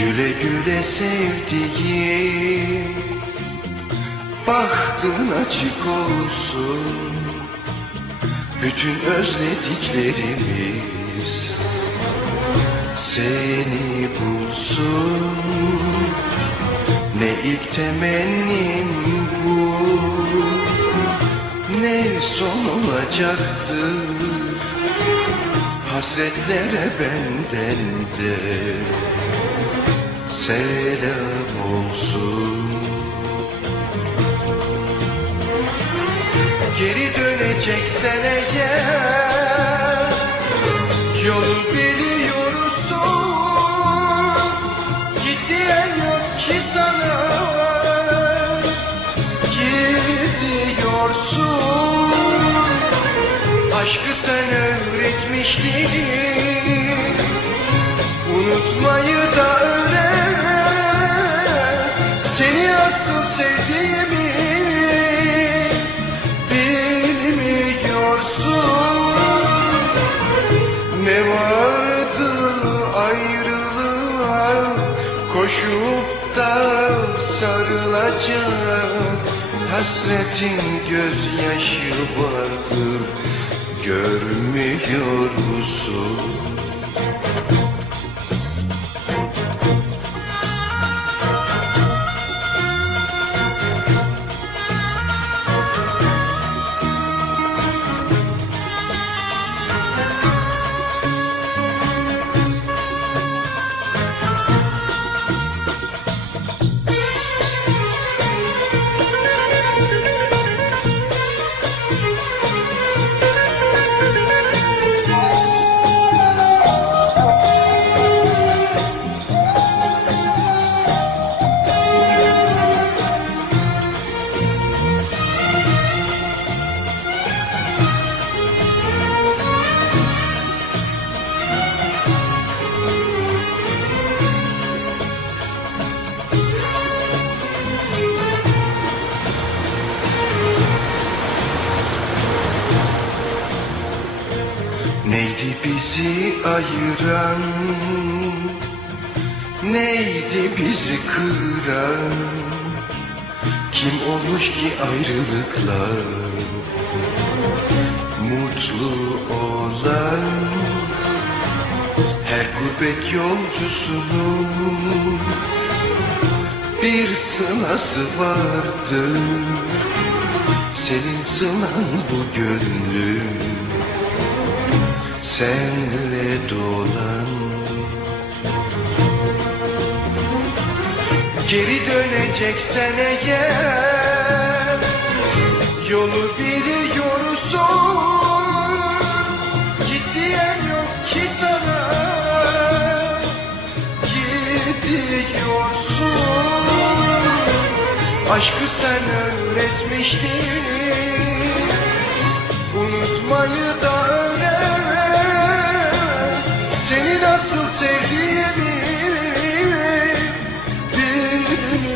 Güle güle sevdiğim. Bahtın açık olsun. Bütün özlediklerimiz Seni bulsun. Ne ilk temennim bu Ne son olacaktır. Hasretlere benden de selam olsun. Geri döneceksen eğer Yolu biliyorsun. Git diyen yok ki sana. Gidiyorsun. Aşkı sen öğretmiştin. Unutmayı da öğren Seni asıl sevdiğimi bilmiyorsun Ne vardı ayrılığa Koşup da sarılacak Hasretin gözyaşı vardır Görmüyor musun? Bizi ayıran Neydi bizi kıran? Kim olmuş ki ayrılıklar? Mutlu olan Her gurbet yolcusunun Bir sınası vardır. Senin sınan bu gönlüm senle dolan. Geri döneceksen eğer Yolu biliyorsun. Git diyen yok ki sana. Gidiyorsun. Aşkı sen öğretmiştin. Unutmayı da sevdiğimi bilmiyorsun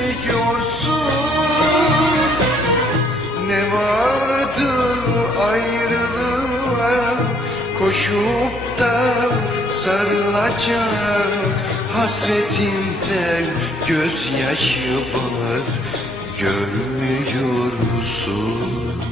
Ne vardı ayrılığa Koşup da sarılacak Hasretinden gözyaşı var Görmüyor musun?